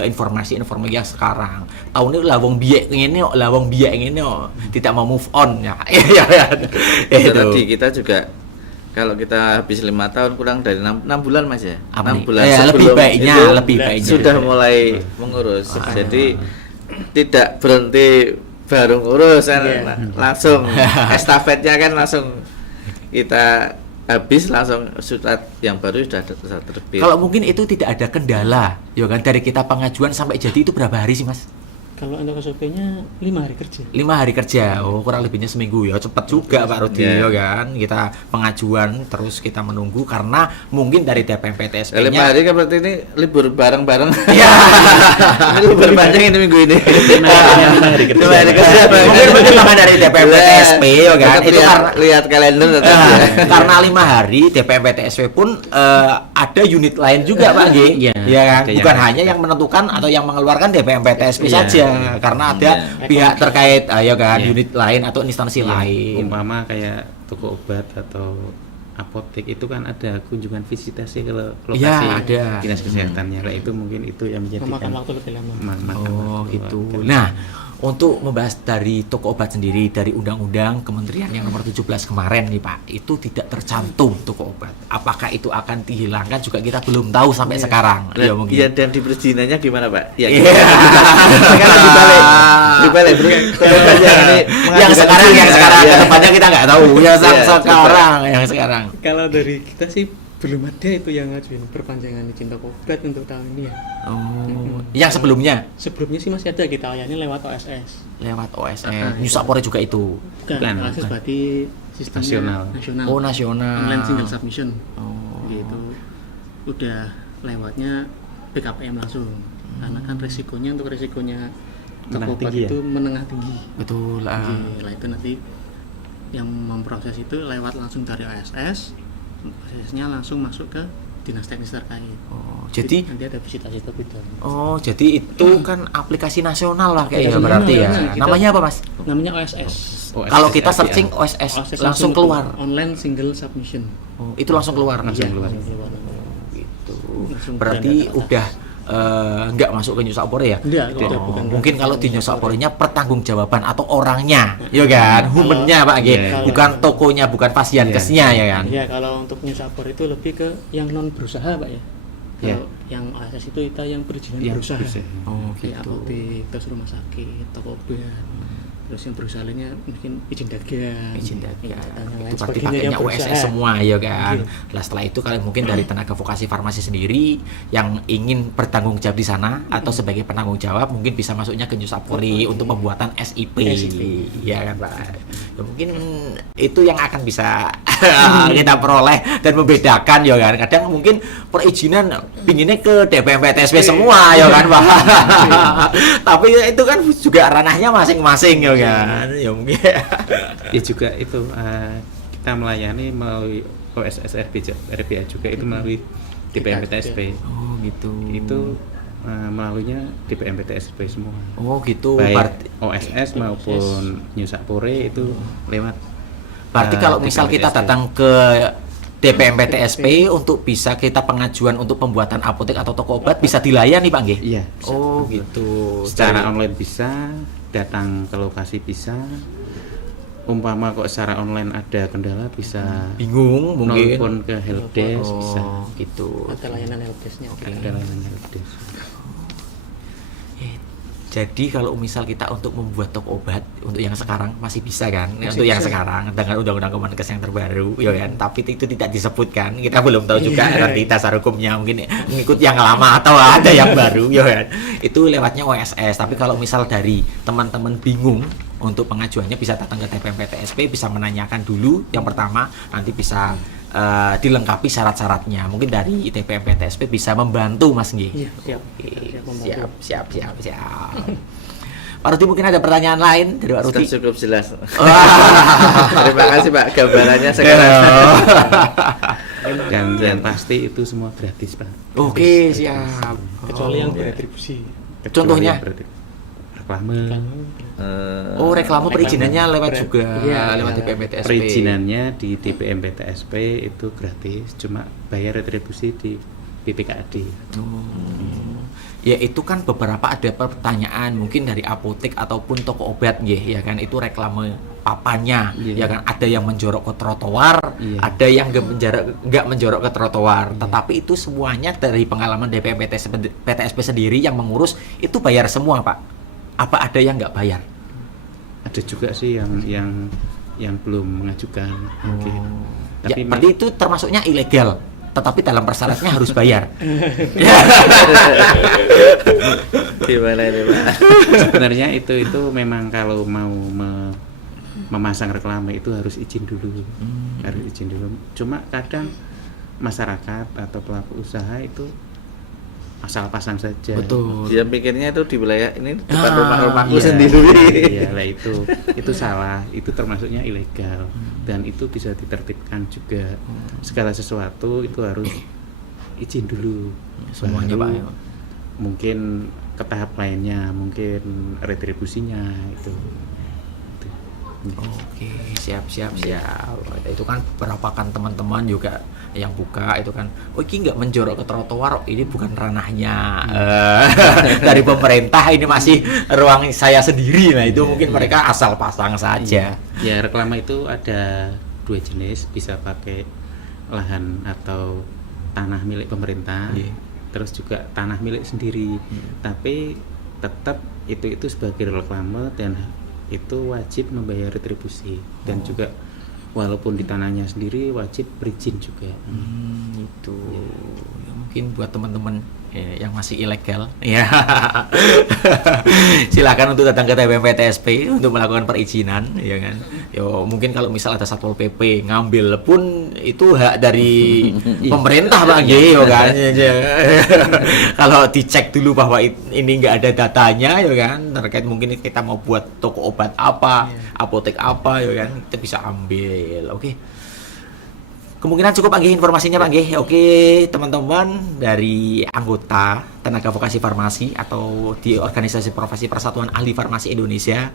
informasi-informasi yang sekarang. Tahun ini lawang biak ngene kok, lawang biak ngene kok. Tidak mau move on ya. Iya kan. Tadi kita juga kalau kita habis 5 tahun kurang dari 6 bulan Mas ya. Apa 6 nih? bulan Lebih sebelum baiknya, itu lebih baiknya. sudah mulai mengurus. Jadi tidak berhenti baru ngurus kan, langsung estafetnya kan langsung kita habis langsung surat yang baru sudah terbit. Kalau mungkin itu tidak ada kendala, ya kan, dari kita pengajuan sampai jadi itu berapa hari sih, Mas? Kalau untuk SOP-nya 5 hari kerja. 5 hari kerja, oh kurang lebihnya seminggu ya, cepat juga Pak Rudi, ya kan, kita pengajuan terus kita menunggu karena mungkin dari DPMPTSP-nya 5 hari kan berarti ini libur bareng-bareng. Iya. Ini libur panjang ini minggu ini. 5 hari kerja. 5 hari kerja. Mungkin pertimbangan dari DPMPTSP, ya kan, Tetap itu lihat kalender tetap ya. karena 5 hari DPMPTSP pun ada unit lain juga Pak Nggih. Iya. Ya kan, Ada bukan yang- hanya yang menentukan atau yang mengeluarkan DPMPTSP Iya. saja, karena ada pihak terkait, ya kan, Iya. unit lain atau instansi lain. Umpama kayak toko obat atau apotek itu kan ada kunjungan visitasi ke lokasi Iya, ada. dinas kesehatannya. Nah, itu mungkin itu yang menjadikan Memakan waktu lebih lama. memakan Oh waktu. gitu. Nah, untuk membahas dari toko obat sendiri, dari undang-undang kementerian yang nomor 17 kemarin nih Pak, itu tidak tercantum toko obat. Apakah itu akan dihilangkan juga kita belum tahu sampai sekarang. Ya mungkin. Iya, dan di perizinannya gimana Pak? Ya, Iya. Sekarang dibalik bro. Yang sekarang Iya. kedepannya kita nggak tahu. Yang Iya, yang sekarang. Kalau dari kita sih belum ada itu yang ngajuin perpanjangan izin toko obat untuk tahun ini ya. Oh, yang sebelumnya Sebelumnya sih masih ada, kita layani lewat OSS. lewat OSN, New Sapore juga itu. Bukan, OSS berarti sistemnya Nasional. nasional. Oh, nasional. Online single submission. Oh. Gitu. Udah lewatnya BKPM langsung. Karena kan resikonya untuk resikonya Menengah toko obat tinggi ya? itu menengah tinggi. Betul. Lah itu nanti yang memproses itu lewat langsung dari OSS, prosesnya langsung masuk ke dinas teknis terkait. Oh, jadi nanti ada visitasi terlebih dahulu. oh, jadi itu kan aplikasi nasional lah kayaknya Aplikasi berarti ya. nasional, kita- Namanya apa, Mas? Namanya OSS. Kalau kita searching OSS, OSS langsung keluar. online single submission. Oh, itu langsung keluar. Langsung Iya, keluar. langsung keluar. Gitu. Nah, langsung berarti berangkat ke atas. udah nggak masuk ke New Sapore ya? Enggak, Oh, udah bukan mungkin berangkat kalau ke di New New Sapore. Sapore-nya pertanggungjawaban atau orangnya, ya kan, humannya Pak G, Iya. bukan tokonya, bukan fasilitasnya ya kan? Iya, kalau untuk New Sapore itu lebih ke yang non berusaha Pak ya. Iya. Kalau yang OSS itu kita yang perizinan Yang berusaha. berusaha. Oh Kayak gitu. apotek, terus rumah sakit, toko obat. Terus yang berusaha lainnya mungkin izin dagang. Izin dagang. dan yang lain Itu berarti sebagainya yang pakainya berusaha. USS semua ya kan. Iya. Nah setelah itu kalian mungkin dari tenaga vokasi farmasi sendiri yang ingin bertanggung jawab di sana atau sebagai penanggung jawab mungkin bisa masuknya ke New Sapore untuk pembuatan SIP. SIP. Ya kan Pak. Ya, mungkin itu yang akan bisa kita peroleh dan membedakan ya kan. Kadang mungkin perizinan pinginnya ke DPM-PTSP semua ya kan Pak. Tapi itu kan juga ranahnya masing-masing ya kan. Ya mungkin. Ya juga itu kita melayani melalui OSS RBA juga itu melalui DPM-PTSP. Oh gitu. Itu melaluinya DPM-PTSP semua. Oh gitu. Baik OSS maupun New Sapore itu lewat. Berarti kalau misal kita DPM-PTSP. datang ke DPM-PTSP untuk bisa kita pengajuan untuk pembuatan apotek atau toko obat bisa dilayani Pak Nggih? Iya. Oh gitu. Secara online bisa, datang ke lokasi bisa. Umpama kok secara online ada kendala bisa Bingung mungkin. nelpon ke helpdesk bisa. Oh gitu. Ada layanan helpdesk-nya. Ada layanan helpdesk. Jadi kalau misal kita untuk membuat toko obat untuk yang sekarang masih bisa kan? Masih Untuk yang bisa. sekarang dengan undang-undang Kemenkes yang terbaru, ya kan? Tapi itu tidak disebutkan. Kita belum tahu juga nanti dasar hukumnya mungkin mengikut yang lama atau ada yang baru, ya kan? Itu lewatnya OSS. Tapi kalau misal dari teman-teman bingung untuk pengajuannya bisa datang ke TPM-PTSP, bisa menanyakan dulu. Yang pertama nanti bisa dilengkapi syarat-syaratnya. Mungkin dari TPM-PTSP bisa membantu Mas Nggih. Iya, siap. Siap membantu. Siap. Pak Rudi mungkin ada pertanyaan lain dari Pak Rudi? Sudah cukup jelas. Wah. Terima kasih Pak, gambarannya sekarang. Dan yang pasti itu semua gratis Pak. Oke, siap. Kecuali yang Oh, ya. beretribusi. Kecuali Contohnya? yang berarti reklame. Oh, reklame perizinannya lewat Reklame. juga Iya, lewat iya. DPM-PTSP. Perizinannya di DPM-PTSP itu gratis, cuma bayar retribusi di BPKAD. Oh. Ya itu kan beberapa ada pertanyaan mungkin dari apotek ataupun toko obat nggih ya kan itu reklame papanya Iya. ya kan ada yang menjorok ke trotoar, Iya. ada yang nggak menjorok ke trotoar. Tetapi itu semuanya dari pengalaman DPM PTSP sendiri yang mengurus itu bayar semua, Pak. Apa ada yang nggak bayar? Ada juga sih yang belum mengajukan mungkin. Ya, Tapi berarti itu termasuknya ilegal, tetapi dalam persyaratnya harus bayar. Gimana ini Pak? sebenarnya itu memang kalau mau memasang reklame itu harus izin dulu. Harus izin dulu. Cuma kadang masyarakat atau pelaku usaha itu asal pasang saja. Betul. Dia pikirnya itu di wilayah ini depan Ah, rumahku Iya, sendiri. Iya lah itu salah, itu termasuknya ilegal dan itu bisa ditertibkan juga. Segala sesuatu itu harus izin dulu. Semuanya, Baru Pak, ya. Mungkin ke tahap lainnya, mungkin retribusinya itu. Oke, siap. Itu kan beberapa kan teman-teman juga yang buka itu kan, oh ini nggak menjorok ke trotoar, ini bukan ranahnya dari pemerintah, ini masih ruang saya sendiri. Nah itu mungkin mereka asal pasang saja. Ya reklame itu ada dua jenis, bisa pakai lahan atau tanah milik pemerintah, Iya. terus juga tanah milik sendiri. Tapi tetap itu sebagai reklame dan itu wajib membayar retribusi dan juga walaupun di tanahnya sendiri wajib berizin juga. Itu ya, mungkin buat teman-teman ya, yang masih ilegal ya silakan untuk datang ke TPM-PTSP untuk melakukan perizinan ya kan. Yo mungkin kalau misal ada Satpol PP ngambil pun itu hak dari pemerintah Pak G yo kan. Kalau dicek dulu bahwa ini nggak ada datanya ya kan terkait mungkin kita mau buat toko obat apa, apotek apa ya kan kita bisa ambil. Oke. Kemungkinan cukup Pak Nggih informasinya Pak Nggih. Oke, teman-teman dari anggota tenaga vokasi farmasi atau di organisasi profesi Persatuan Ahli Farmasi Indonesia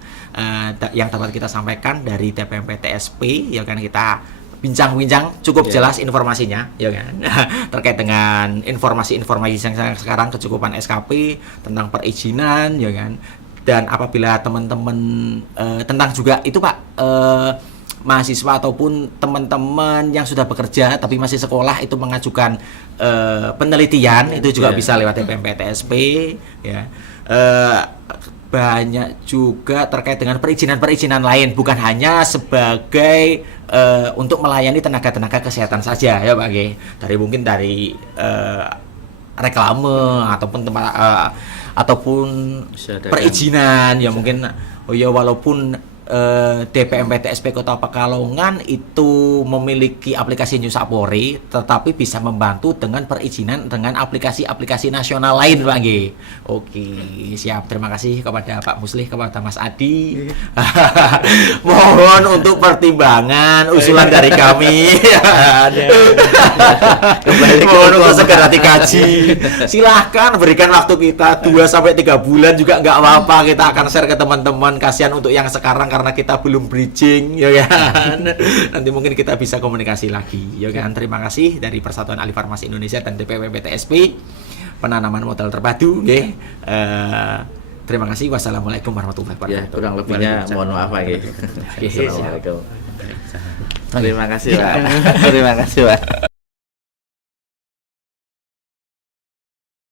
yang dapat kita sampaikan dari TPM-PTSP ya kan kita bincang-bincang cukup Iya. jelas informasinya, ya kan? Terkait dengan informasi-informasi yang sekarang kecukupan SKP tentang perizinan, ya kan? Dan apabila teman-teman tentang juga itu Pak, mahasiswa ataupun teman-teman yang sudah bekerja tapi masih sekolah itu mengajukan penelitian, itu juga Iya. bisa lewat DPMPTSP, ya. Banyak juga terkait dengan perizinan-perizinan lain, bukan hanya sebagai untuk melayani tenaga-tenaga kesehatan saja, ya Pak G. Mungkin dari reklame ataupun tempat ataupun Bisa ada perizinan, ya mungkin walaupun DPMPTSP Kota Pekalongan itu memiliki aplikasi New Sapori, tetapi bisa membantu dengan perizinan dengan aplikasi-aplikasi nasional lain, Pak G. Oke, siap. Terima kasih kepada Pak Muslih, kepada Mas Adi. Mohon untuk pertimbangan usulan dari kami. Mohon untuk segera dikaji. Silahkan berikan waktu kita 2-3 bulan juga nggak apa-apa. Kita akan share ke teman-teman. Kasihan untuk yang sekarang karena kita belum bridging, ya kan. Nanti mungkin kita bisa komunikasi lagi, ya kan. Terima kasih dari Persatuan Ahli Farmasi Indonesia dan DPMPTSP penanaman modal terpadu, nggih. Terima kasih. Wassalamualaikum warahmatullahi Ya, wabarakatuh. kurang lebihnya mohon maaf Pak. Assalamualaikum. Terima kasih Pak. Terima kasih Pak.